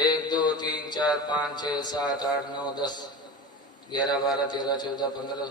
1 2 3 4 5 6 7 8 9 10 11 12 13 14 15,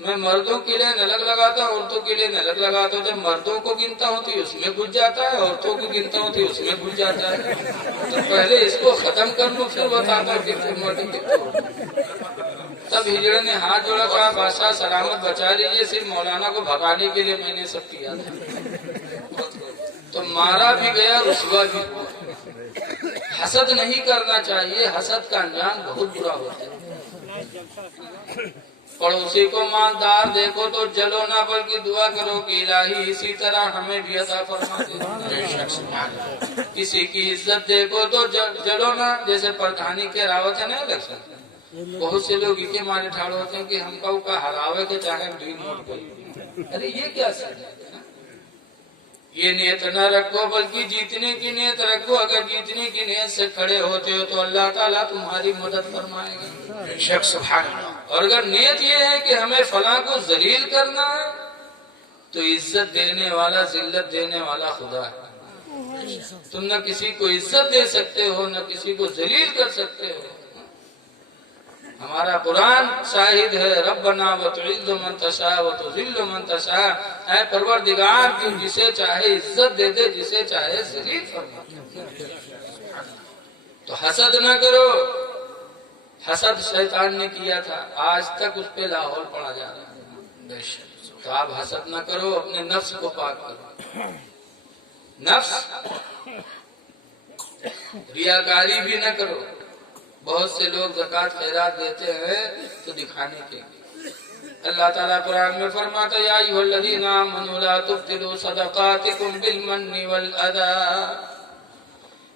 میں مردوں کے لیے نلک لگاتا ہوں، عورتوں کے لیے نلک لگاتا ہوں. جب مردوں کو گنتا ہوں تو اس میں گھس جاتا ہے، عورتوں کو گنتا ہوں تو اس میں گھس جاتا ہے. تو پہلے اس کو ختم کر لوں پھر بتاتا ہوں کہ مرد کتنے ہوتے. تب ہجڑے نے ہاتھ جوڑا، کہا بادشاہ سلامت بچا لیجیے، صرف مولانا کو بھگانے کے لیے میں نے سب کیا تھا. تو مارا بھی گیا، رسوا بھی ہوا. حسد نہیں کرنا چاہیے، حسد کا انجام بہت برا ہوتا ہے. پڑوسی کو مالدار دیکھو تو جلو نہ، بلکہ دعا کرو کہ الہی اسی طرح ہمیں بھی عطا فرما دے. کسی کی عزت دیکھو تو جلو نہ، جیسے پردھانی کے راوت ہے نا الیکشن، بہت سے لوگ کے مارے ٹھاڑ ہوتے ہیں کہ ہم کا ہراوے کے چاہے ڈیل نوٹ کر. ارے یہ کیا سر ہے؟ یہ نیت نہ رکھو بلکہ جیتنے کی نیت رکھو. اگر جیتنے کی نیت سے کھڑے ہوتے ہو تو اللہ تعالیٰ تمہاری مدد فرمائے گا. سبحان اللہ. اور اگر نیت یہ ہے کہ ہمیں فلاں کو ذلیل کرنا ہے تو عزت دینے والا ذلت دینے والا خدا ہے. تم نہ کسی کو عزت دے سکتے ہو نہ کسی کو ذلیل کر سکتے ہو. ہمارا قرآن شاہد ہے، ربنا وتعز من تشاء وتذل من تشاء. اے پروردگار تو جسے چاہے عزت دے دے، جسے چاہے ذلیل فرما. تو حسد نہ کرو. حسد شیطان نے کیا تھا، آج تک اس پہ لاہور پڑا جا رہا ہے. تو آپ حسد نہ کرو، اپنے نفس کو پاک کرو. نفس ریاکاری بھی نہ کرو. بہت سے لوگ زکوٰۃ خیرات دیتے ہیں تو دکھانے کے لیے. اللہ تعالیٰ قرآن میں فرماتا ہے یا ایھا الذین آمنوا لا تبطلوا صدقاتکم بالمن والأذى.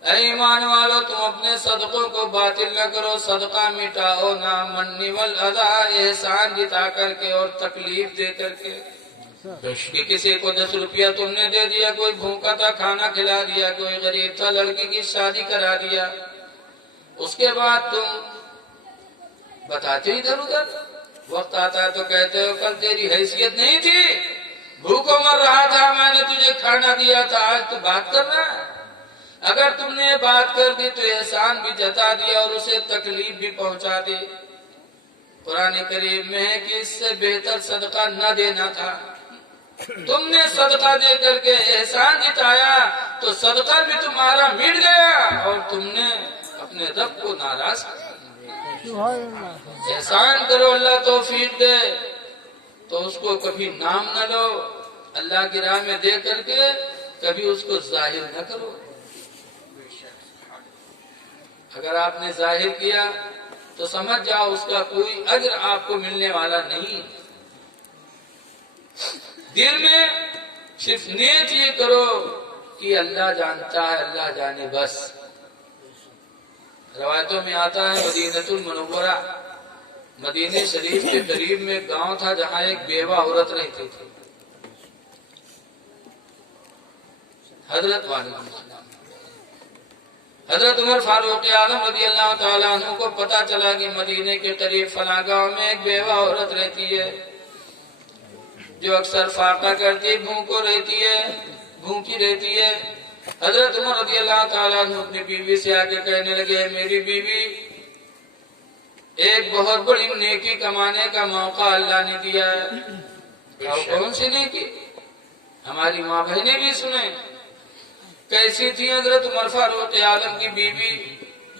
اے ایمان والو تم اپنے صدقوں کو باطل نہ کرو، صدقہ مٹاؤ نہ. من والأذى، احسان جتا کر کے اور تکلیف دے کر کے. کہ کسی کو 10 روپیہ تم نے دے دیا، کوئی بھوکا تھا کھانا کھلا دیا، کوئی غریب تھا لڑکی کی شادی کرا دیا. اس کے بعد تم بتاتے ادھر ادھر، وقت آتا ہے تو کہتے ہو کل تیری حیثیت نہیں تھی، بھوکوں مر رہا تھا، میں نے تجھے کھانا دیا تھا، آج تو بات کر رہا ہے. اگر تم نے بات کر دی تو احسان بھی جتا دیا اور اسے تکلیف بھی پہنچا دی. قرآن کریم میں ہے کہ اس سے بہتر صدقہ نہ دینا تھا. تم نے صدقہ دے کر کے احسان جتایا تو صدقہ بھی تمہارا مٹ گیا اور تم نے اپنے رب کو ناراض کر دیا. احسان کرو، اللہ توفیق دے تو اس کو کبھی نام نہ لو. اللہ کی راہ میں دے کر کے کبھی اس کو ظاہر نہ کرو. اگر آپ نے ظاہر کیا تو سمجھ جاؤ اس کا کوئی اجر آپ کو ملنے والا نہیں. دل میں صرف نیت یہ کرو کہ اللہ جانتا ہے، اللہ جانے بس. روایتوں میں آتا ہے مدینۃ المنورہ، مدینہ شریف کے قریب میں ایک گاؤں تھا جہاں ایک بیوہ عورت رہتی تھی. حضرت عمر فاروق اعظم رضی اللہ تعالیٰ عنہ کو پتا چلا کہ مدینے کے قریب فلاں گاؤں میں ایک بیوہ عورت رہتی ہے جو اکثر فاقہ کرتی، بھوکی رہتی ہے. حضرت عمر رضی اللہ تعالیٰ عنہ اپنی بیوی سے آ کے کہنے لگے میری بیوی، ایک بہت بڑی نیکی کمانے کا موقع اللہ نے دیا ہے. اور کون سی نیکی؟ ہماری ماں بہنیں بھی سنیں. کیسی تھی حضرت عمر فاروق اعظم کی بیوی؟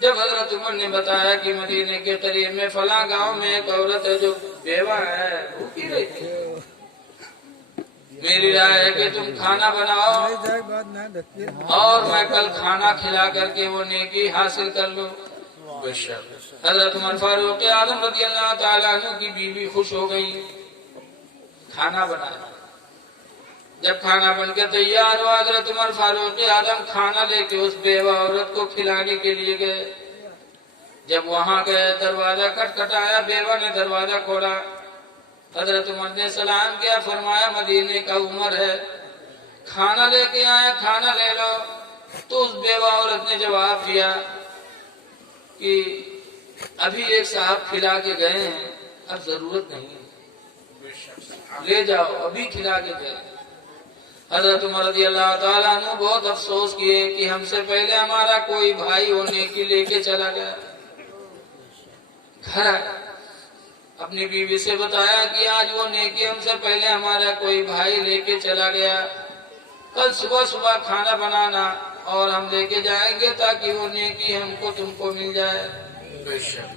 جب حضرت عمر نے بتایا کہ مدینے کے قریب میں فلاں گاؤں میں ایک عورت ہے جو بیوہ ہے، بھوکی رہتی ہے، میری رائے ہے کہ تم کھانا بناؤ اور میں کل کھانا کھلا کر کے وہ نیکی حاصل کر لوں. حضرت عمر فاروق اعظم رضی اللہ تعالیٰ عنہ کی بیوی خوش ہو گئی. کھانا بنایا. جب کھانا بن کے تیار ہوا حضرت عمر فاروق اعظم کھانا لے کے اس بیوہ عورت کو کھلانے کے لیے گئے. جب وہاں گئے دروازہ کھٹکھٹایا، بیوہ نے دروازہ کھولا. حضرت عمر نے سلام کیا، فرمایا مدینے کا عمر ہے، کھانا لے کے آیا، کھانا لے لو. تو اس بیوہ عورت نے جواب دیا کہ ابھی ایک صاحب کھلا کے گئے ہیں، اب ضرورت نہیں، لے جاؤ، ابھی کھلا کے گئے. حضرت عمر رضی اللہ تعالیٰ عنہ بہت افسوس کیے کہ ہم سے پہلے ہمارا کوئی بھائی وہ نیکی لے کے چلا گیا. گھر آئے، اپنی بیوی سے بتایا کہ آج وہ نیکی ہم سے پہلے ہمارا کوئی بھائی لے کے چلا گیا، کل صبح صبح کھانا بنانا اور ہم لے کے جائیں گے تاکہ وہ نیکی ہم کو تم کو مل جائے۔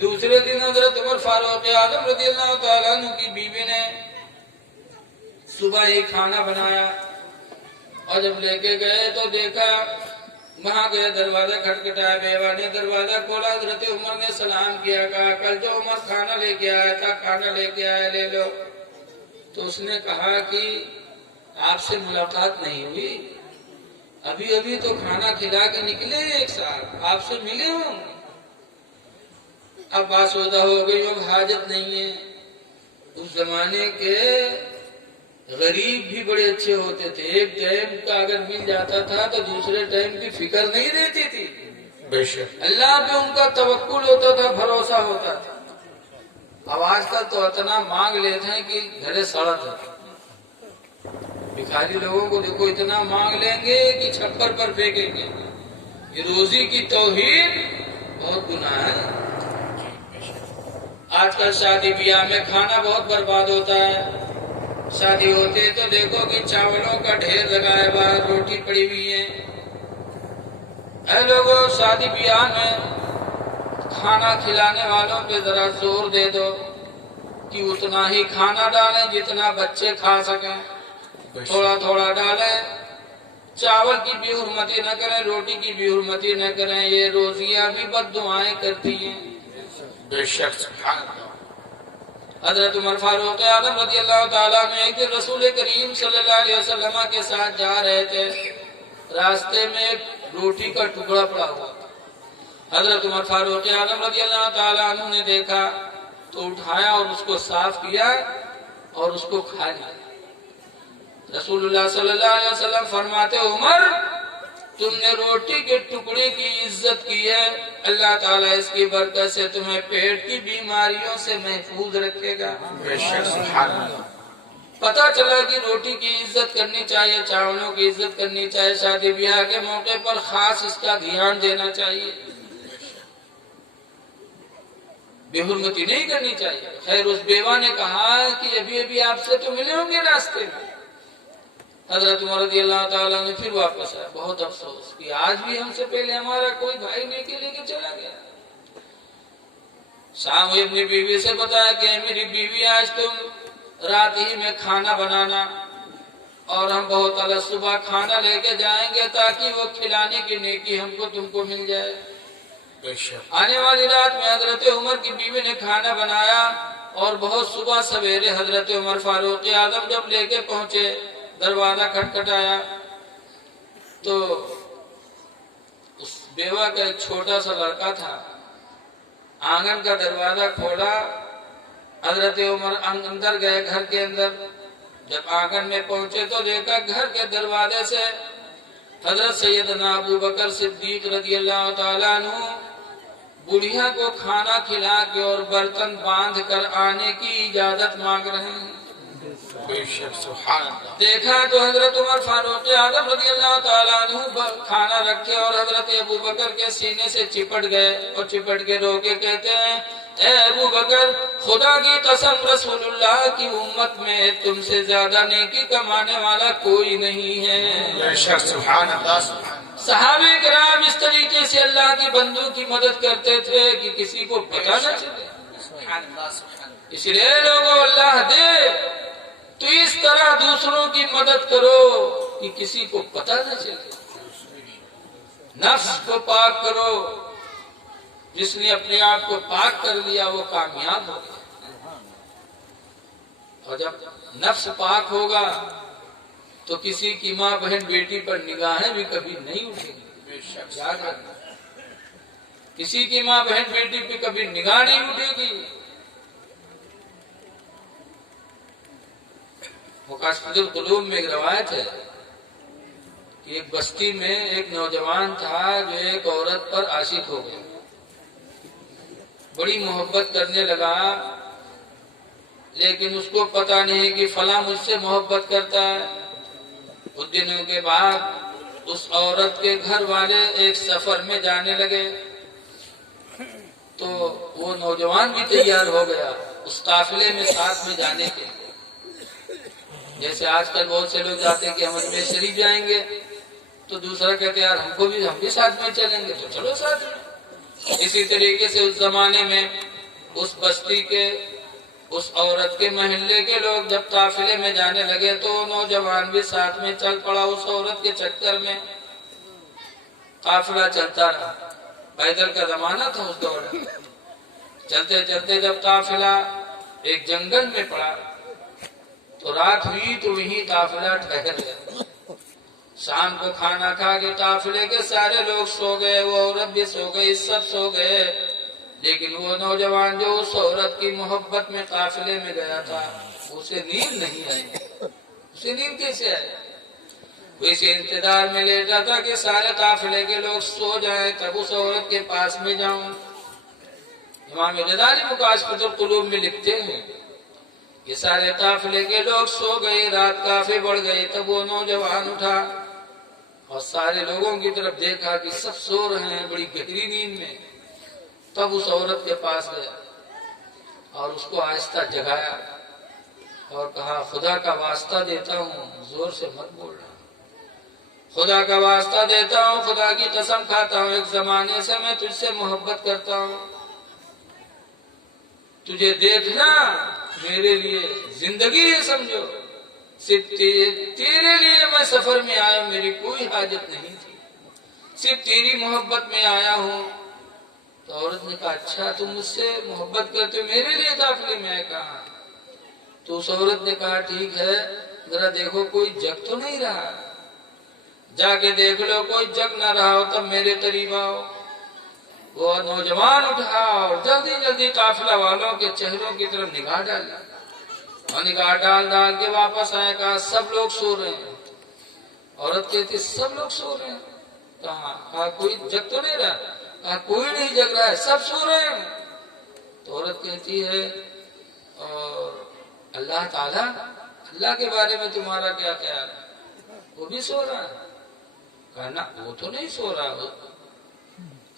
دوسرے دن حضرت عمر فاروق اعظم رضی اللہ تعالیٰ عنہ کی بیوی نے صبح ہی کھانا بنایا اور جب لے کے گئے تو دیکھا، وہاں گئے، دروازہ کھٹکھٹایا، بیوہ نے دروازہ کھولا، حضرت عمر نے سلام کیا، کہا کل جو عمر کھانا لے کے آیا تھا، کھانا لے کے آیا، لے لو۔ تو اس نے کہا کہ آپ سے ملاقات نہیں ہوئی، ابھی ابھی تو کھانا کھلا کے نکلے ایک ساتھ، آپ سے ملے ہوں۔ اب بات سودا ہو گئی، اب حاجت نہیں ہے۔ اس زمانے کے غریب بھی بڑے اچھے ہوتے تھے، ایک ٹائم کا اگر مل جاتا تھا تو دوسرے ٹائم کی فکر نہیں رہتی تھی، اللہ پہ ان کا توکل ہوتا تھا، بھروسہ ہوتا تھا۔ اب آج کل تو اتنا مانگ لیتے ہیں کہ گھرے سڑک ہے، بھکاری لوگوں کو دیکھو اتنا مانگ لیں گے کہ چھپر پر پھینکیں گے۔ یہ روزی کی توہین بہت گناہ ہے۔ آج کل شادی بیاہ میں کھانا بہت برباد ہوتا ہے، شادی ہوتے تو دیکھو کہ چاولوں کا ڈھیر لگا ہے، باہر روٹی پڑی ہوئی ہے۔ اے لوگوں، شادی بیاہ میں کھانا کھلانے والوں پہ ذرا زور دے دو کہ اتنا ہی کھانا ڈالیں جتنا بچے کھا سکیں، تھوڑا تھوڑا ڈالیں، چاول کی بھی حرمتی نہ کریں، روٹی کی بھی حرمتی نہ کریں، یہ روزیاں بھی بد دعائیں کرتی ہیں۔ بے شک سبحان اللہ۔ حضرت عمر فاروق اعظم رضی اللہ تعالیٰ عنہ ایک دن رسول کریم صلی اللہ علیہ وسلم کے ساتھ جا رہے تھے، راستے میں ایک روٹی کا ٹکڑا پڑا ہوا تھا۔ حضرت عمر فاروق اعظم رضی اللہ تعالیٰ عنہ نے دیکھا تو اٹھایا اور اس کو صاف کیا اور اس کو کھا لیا۔ رسول اللہ صلی اللہ علیہ وسلم فرماتے، عمر تم نے روٹی کے ٹکڑے کی عزت کی ہے، اللہ تعالیٰ اس کی برکت سے تمہیں پیٹ کی بیماریوں سے محفوظ رکھے گا۔ پتہ چلا کہ روٹی کی عزت کرنی چاہیے، چاولوں کی عزت کرنی چاہیے، شادی بیاہ کے موقع پر خاص اس کا دھیان دینا چاہیے، بے حرمتی نہیں کرنی چاہیے۔ خیر اس بیوہ نے کہا کہ ابھی ابھی آپ سے تو ملے ہوں گے راستے میں۔ حضرت عمر رضی اللہ تعالیٰ نے پھر واپس آیا، بہت افسوس کہ آج بھی ہم سے پہلے ہمارا کوئی بھائی نیکی لے کے چلا گیا۔ شام ہوئی، اپنی بیوی سے بتایا کہ میری بیوی آج تم رات ہی میں کھانا بنانا اور ہم بہت اعلی صبح کھانا لے کے جائیں گے تاکہ وہ کھلانے کی نیکی ہم کو تم کو مل جائے۔ آنے والی رات میں حضرت عمر کی بیوی نے کھانا بنایا اور بہت صبح سویرے حضرت عمر فاروق اعظم جب لے کے پہنچے، دروازہ کھٹکھٹایا تو اس بیوہ کا ایک چھوٹا سا لڑکا تھا، آنگن کا دروازہ کھولا، حضرت عمر اندر گئے گھر کے اندر۔ جب آنگن میں پہنچے تو دیکھا گھر کے دروازے سے حضرت سیدنا ابو بکر صدیق رضی اللہ تعالیٰ عنہ بڑھیا کو کھانا کھلا کے اور برتن باندھ کر آنے کی اجازت مانگ رہے ہیں۔ دیکھا تو حضرت عمر فاروق اعظم رضی اللہ تعالیٰ عنہ کھانا رکھے اور حضرت ابو بکر کے سینے سے چپٹ گئے اور چپٹ کے رو کے کہتے ہیں، اے ابو بکر، خدا کی قسم رسول اللہ کی امت میں تم سے زیادہ نیکی کمانے والا کوئی نہیں ہے۔ صحابہ کرام اس طریقے سے اللہ کی بندوں کی مدد کرتے تھے کہ کسی کو پتہ نہ چلے۔ اس لیے لوگوں، اللہ دے تو اس طرح دوسروں کی مدد کرو کہ کسی کو پتہ نہ چلے۔ نفس کو پاک کرو، جس نے اپنے آپ کو پاک کر لیا وہ کامیاب ہو گیا۔ اور جب نفس پاک ہوگا تو کسی کی ماں بہن بیٹی پر نگاہیں بھی کبھی نہیں اٹھیں گی۔ یاد رکھنا، کسی کی ماں بہن بیٹی پہ کبھی نگاہ نہیں اٹھے گی۔ مقاصد القلوب میں ایک روایت ہے کہ ایک بستی میں ایک نوجوان تھا جو ایک عورت پر عاشق ہو گیا، بڑی محبت کرنے لگا، لیکن اس کو پتا نہیں کہ فلاں مجھ سے محبت کرتا ہے۔ کچھ دنوں کے بعد اس عورت کے گھر والے ایک سفر میں جانے لگے تو وہ نوجوان بھی تیار ہو گیا، اس قافلے میں ساتھ میں جانے کے لیے۔ جیسے آج کل بہت سے لوگ جاتے ہیں کہ ہم اجمیر شریف جائیں گے، تو دوسرا کہتے ہیں یار ہم بھی ساتھ میں چلیں گے، تو چلو ساتھ میں۔ اسی طریقے سے اس زمانے میں اس بستی کے، اس عورت کے محلے کے لوگ جب قافلے میں جانے لگے تو نوجوان بھی ساتھ میں چل پڑا اس عورت کے چکر میں۔ قافلہ چلتا رہا، پیدل کا زمانہ تھا اس دور میں۔ چلتے چلتے جب قافلہ ایک جنگل میں پڑا تو رات ہوئی تو وہیں قافلہ ٹھہر گیا۔ شام کو کھانا کھا کے قافلے کے سارے لوگ سو گئے، وہ عورت بھی سو گئی، سب سو گئے، لیکن وہ نوجوان جو اس عورت کی محبت میں قافلے میں گیا تھا اسے نیند نہیں آئی۔ اسے نیند کیسے آئی؟ وہ اسی انتظار میں لیٹا تھا کہ سارے قافلے کے لوگ سو جائیں تب اس عورت کے پاس میں جاؤں۔ امام غزالی مکاشفۃ القلوب میں لکھتے ہیں کہ سارے قافلے کے لوگ سو گئے، رات کافی بڑھ گئی، تب وہ نوجوان اٹھا اور سارے لوگوں کی طرف دیکھا کہ سب سو رہے ہیں بڑی گہری نیند میں۔ تب اس عورت کے پاس گیا اور اس کو آہستہ جگایا اور کہا خدا کا واسطہ دیتا ہوں، زور سے مت بولنا، خدا کا واسطہ دیتا ہوں، خدا کی قسم کھاتا ہوں، ایک زمانے سے میں تجھ سے محبت کرتا ہوں، تجھے دیکھنا میرے لیے زندگی ہے سمجھو، صرف تیرے لیے میں سفر میں آیا، میری کوئی حاجت نہیں تھی، صرف تیری محبت میں آیا ہوں۔ تو عورت نے کہا اچھا تم مجھ سے محبت کرتے ہو، میرے لیے قافلے میں آئے کہاں؟ تو اس عورت نے کہا ٹھیک ہے ذرا دیکھو کوئی جگ تو نہیں رہا، جا کے دیکھ لو، کوئی جگ نہ رہا ہو تب میرے قریب آؤ۔ وہ نوجوان اٹھا اور جلدی جلدی قافلہ والوں کے چہروں کی طرف نگاہ ڈالا اور نگاہ ڈال کے واپس آئے، کہا سب لوگ سو رہے ہیں۔ عورت کہتی سب لوگ سو رہے ہیں؟ کہا کوئی جگ تو نہیں رہا؟ کہا کوئی نہیں جگ رہا ہے، سب سو رہے ہیں۔ تو عورت کہتی ہے اور اللہ تعالیٰ، اللہ کے بارے میں تمہارا کیا خیال ہے؟ وہ بھی سو رہا ہے؟ کہا نا وہ تو نہیں سو رہا۔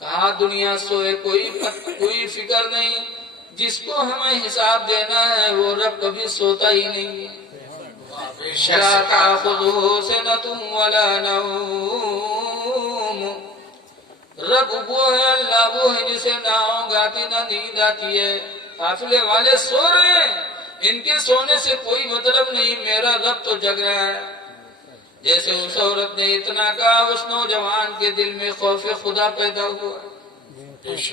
کہا دنیا سوئے کوئی فکر نہیں، جس کو ہمیں حساب دینا ہے وہ رب کبھی سوتا ہی نہیں ہے۔ لا تأخذہ سنۃ ولا نوم، رب وہ ہے، اللہ وہ ہے جسے نہ اونگ آتی نہ نیند آتی ہے۔ قافلے والے سو رہے ہیں، ان کے سونے سے کوئی مطلب نہیں، میرا رب تو جگ رہا ہے۔ جیسے اس عورت نے اتنا کہا اس نوجوان کے دل میں خوف خدا پیدا ہوا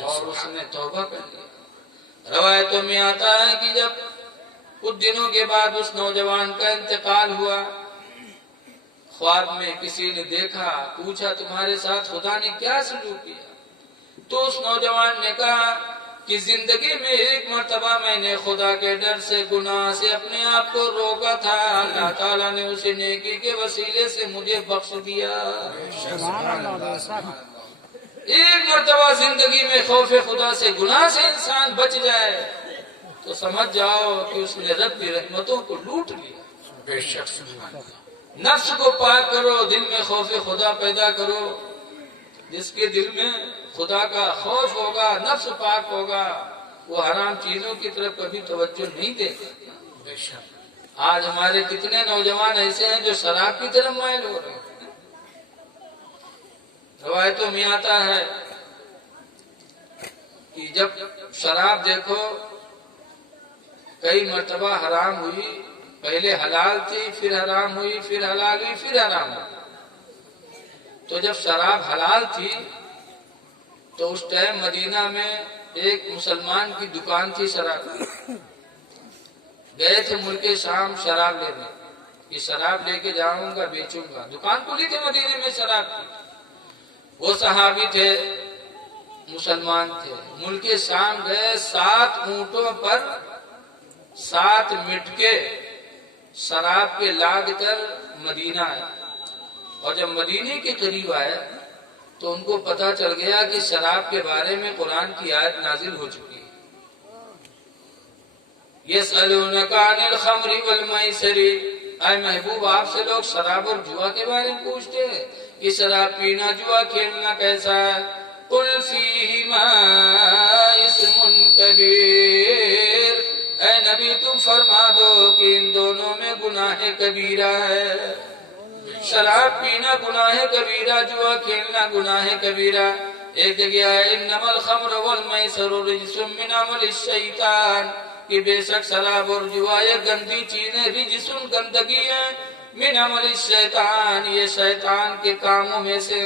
اور اس نے توبہ کر لیا۔ روایتوں میں آتا ہے کہ جب کچھ دنوں کے بعد اس نوجوان کا انتقال ہوا، خواب میں کسی نے دیکھا، پوچھا تمہارے ساتھ خدا نے کیا سلوک کیا؟ تو اس نوجوان نے کہا کہ زندگی میں ایک مرتبہ میں نے خدا کے ڈر سے، گناہ سے اپنے آپ کو روکا تھا، اللہ تعالیٰ نے اسے نیکی کے وسیلے سے مجھے بخش دیا۔ ایک مرتبہ زندگی میں خوف خدا سے، گناہ سے انسان بچ جائے تو سمجھ جاؤ کہ اس نے رب کی رحمتوں کو لوٹ لیا۔ بے شک نفس کو پاک کرو، دل میں خوف خدا پیدا کرو، جس کے دل میں خدا کا خوف ہوگا، نفس پاک ہوگا، وہ حرام چیزوں کی طرف کبھی توجہ نہیں دے گا۔ آج ہمارے کتنے نوجوان ایسے ہیں جو شراب کی طرف مائل ہو رہے ہیں۔ روایتوں میں آتا ہے کہ جب شراب دیکھو کئی مرتبہ حرام ہوئی، پہلے حلال تھی، پھر حرام ہوئی، پھر حلال ہوئی، پھر حرام ہوئی۔ تو جب شراب حلال تھی تو اس ٹائم مدینہ میں ایک مسلمان کی دکان تھی شراب کی، گئے تھے ملک شام شراب لینے، یہ شراب لے کے جاؤں گا بیچوں گا، دکان کھلی تھی مدینے میں شراب کی۔ وہ صحابی تھے، مسلمان تھے، ملک شام گئے، 7 اونٹوں پر 7 مٹکے شراب کے لاد کر مدینہ آئے، اور جب مدینے کے قریب آئے تو ان کو پتا چل گیا کہ شراب کے بارے میں قرآن کی آیت نازل ہو چکی ہے۔ یسألونک عن الخمر والمیسر، اے محبوب آپ سے لوگ شراب اور جوا کے بارے میں پوچھتے ہیں کہ شراب پینا، جوا کھیلنا کیسا ہے؟ قل فیہما اسم کبیر، اے نبی تم فرما دو کہ ان دونوں میں گناہ کبیرہ ہے، شراب پینا گناہ کبیرہ، جوا کھیلنا گناہ کبیرہ۔ ایک جگہ ہے انما الخمر والمیسر رجس من عمل الشیطان، کہ بے شک شراب اور جوا یہ گندی چیزیں، رجس گندگی ہے، من عمل الشیطان یہ شیطان کے کاموں میں سے۔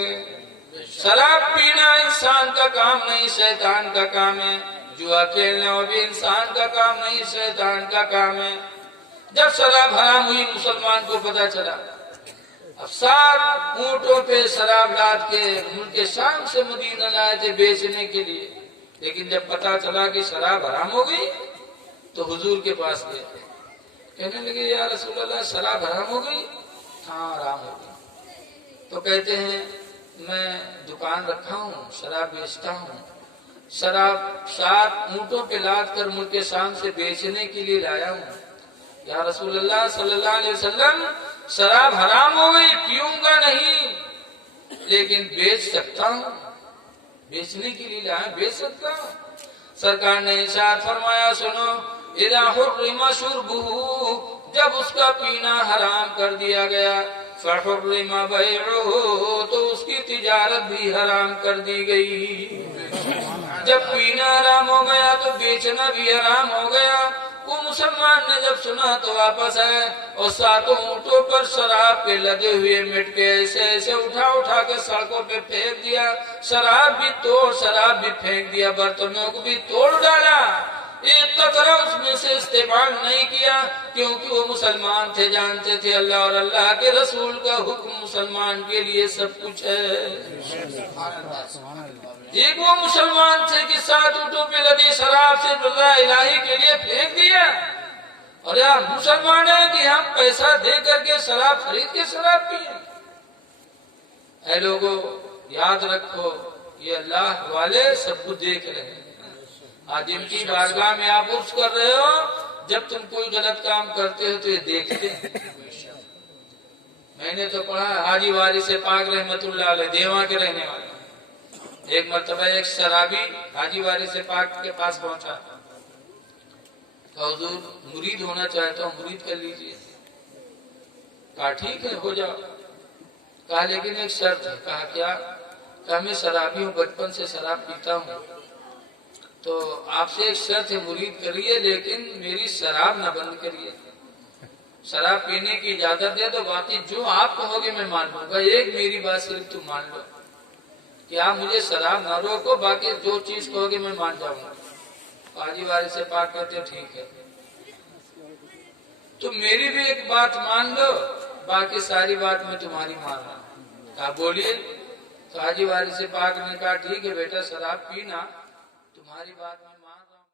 شراب پینا انسان کا کام نہیں، شیطان کا کام ہے۔ جوا کھیلنا وہ بھی انسان کا کام نہیں، شیطان کا کام ہے۔ جب شراب حرام ہوئی مسلمان کو پتہ چلا، اب 7 اونٹوں پہ شراب لاد کے ملک شام سے مدینہ لائے تھے بیچنے کے لیے، لیکن جب پتہ چلا کہ شراب حرام ہو گئی تو حضور کے پاس گئے، کہنے لگے یا رسول اللہ شراب حرام ہو گئی؟ ہاں حرام ہو گئی۔ تو کہتے ہیں میں دکان رکھا ہوں، شراب بیچتا ہوں، شراب 7 اونٹوں پہ لاد کر ملک شام سے بیچنے کے لیے لایا ہوں۔ یا رسول اللہ صلی اللہ علیہ وسلم شراب حرام ہو گئی، پیوں گا نہیں، لیکن بیچ سکتا ہوں، بیچنے کے لیے لایا، بیچ سکتا ہوں۔ سرکار نے ارشاد فرمایا سنو، اذا حرم شربہ، جب اس کا پینا حرام کر دیا گیا، فحرم بیعہ، تو اس کی تجارت بھی حرام کر دی گئی۔ جب پینا حرام ہو گیا تو بیچنا بھی حرام ہو گیا۔ وہ مسلمان نے جب سنا تو واپس آئے اور 7 اونٹوں پر شراب کے لدے ہوئے مٹکے ایسے ایسے اٹھا اٹھا کے سڑکوں پہ پھینک دیا، شراب بھی توڑ، شراب بھی پھینک دیا، برتنوں کو بھی توڑ ڈالا، ایک قطرہ اس میں سے استعمال نہیں کیا، کیونکہ وہ مسلمان تھے، جانتے تھے اللہ اور اللہ کے رسول کا حکم مسلمان کے لیے سب کچھ ہے۔ ایک وہ مسلمان تھے کہ 7 اونٹوں پہ لدی شراب سے اللہ الہی کے لیے پھینک دیا، اور یار مسلمان ہیں کہ ہم پیسہ دے کر کے شراب خرید کے شراب پیے۔ اے لوگوں یاد رکھو، یہ اللہ والے سب کو دیکھ رہے ہیں۔ آج ان کی بارگاہ میں آپ عرض کر رہے ہو، جب تم کوئی غلط کام کرتے ہو تو یہ دیکھتے ہیں۔ میں نے تو پڑھا حاجی وارث پاک رحمت اللہ علیہ، دیواں کے رہنے والے، ایک مرتبہ ایک شرابی حاجی وارث پاک کے پاس پہنچا، کہا حضور مرید ہونا چاہتا ہوں، مرید کر لیجئے۔ کہا ٹھیک ہے ہو جاؤ۔ کہا لیکن ایک شرط ہے۔ کہا کیا؟ کہا میں شرابی ہوں، بچپن سے شراب پیتا ہوں، تو آپ سے ایک شرط ہے، مرید کریے لیکن میری شراب نہ بند کریے، شراب پینے کی اجازت دے تو باقی جو آپ کہو گے میں مان لوں گا، ایک میری بات صرف تم مان لو کہ آپ مجھے شراب نہ روکو، باقی جو چیز کہو گے میں مان جاؤں گا۔ حاجی وارث پاک کہتے ہیں ٹھیک ہے، تم میری بھی ایک بات مان لو، باقی ساری بات میں تمہاری مان رہا ہوں۔ کہا بولیے؟ تو حاجی وارث پاک نے کہا ٹھیک ہے بیٹا شراب پینا، تمہاری بات میں